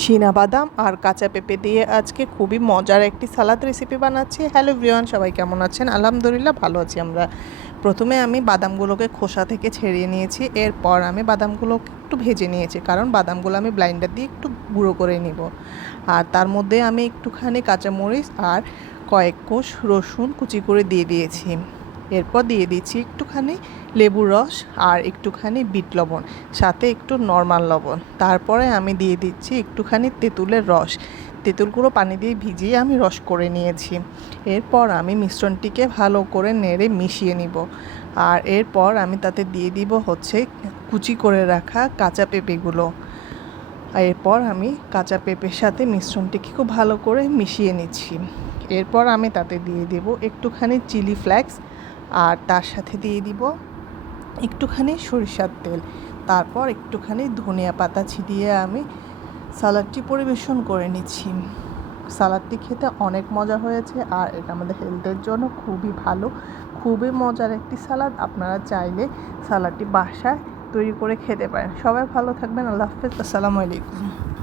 চীনাবাদাম আর কাঁচা পেঁপে দিয়ে আজকে খুবই মজার একটি সালাদ রেসিপি বানাচ্ছি। হ্যালো এভরিওয়ান, সবাই কেমন আছেন? আলহামদুলিল্লাহ ভালো আছি আমরা। প্রথমে আমি বাদামগুলোকে খোসা থেকে ছাড়িয়ে নিয়েছি। এরপর আমি বাদামগুলোকে একটু ভেজে নিয়েছি, কারণ বাদামগুলো আমি ব্লাইন্ডার দিয়ে একটু গুঁড়ো করে নিব। আর তার মধ্যে আমি একটুখানি কাঁচামরিচ আর কয়েক কোষ রসুন কুচি করে দিয়ে দিয়েছি। এরপর দিয়ে দিচ্ছি একটুখানি লেবুর রস আর একটুখানি বিট লবণ, সাথে একটু নর্মাল লবণ। তারপরে আমি দিয়ে দিচ্ছি একটুখানি তেঁতুলের রস। তেঁতুলগুলো পানি দিয়ে ভিজিয়ে আমি রস করে নিয়েছি। এরপর আমি মিশ্রণটিকে ভালো করে নেড়ে মিশিয়ে নিব। আর এরপর আমি তাতে দিয়ে দিব হচ্ছে কুচি করে রাখা কাঁচা পেঁপেগুলো। এরপর আমি কাঁচা পেঁপের সাথে মিশ্রণটিকে খুব ভালো করে মিশিয়ে নিচ্ছি। এরপর আমি তাতে দিয়ে দেব একটুখানি চিলি ফ্লেক্স, আর তার সাথে দিয়ে দিব একটুখানি সরিষার তেল। তারপর একটুখানি ধনিয়া পাতা ছিটিয়ে আমি সালাডটি পরিবেশন করে নিচ্ছি। সালাডটি খেতে অনেক মজা হয়েছে, আর এটা আমাদের হেলথের জন্য খুবই ভালো, খুবই মজার একটি সালাদ। আপনারা চাইলে সালাডটি বাসায় তৈরি করে খেতে পারেন। সবাই ভালো থাকবেন। আল্লাহ হাফেজ। আসসালামু আলাইকুম।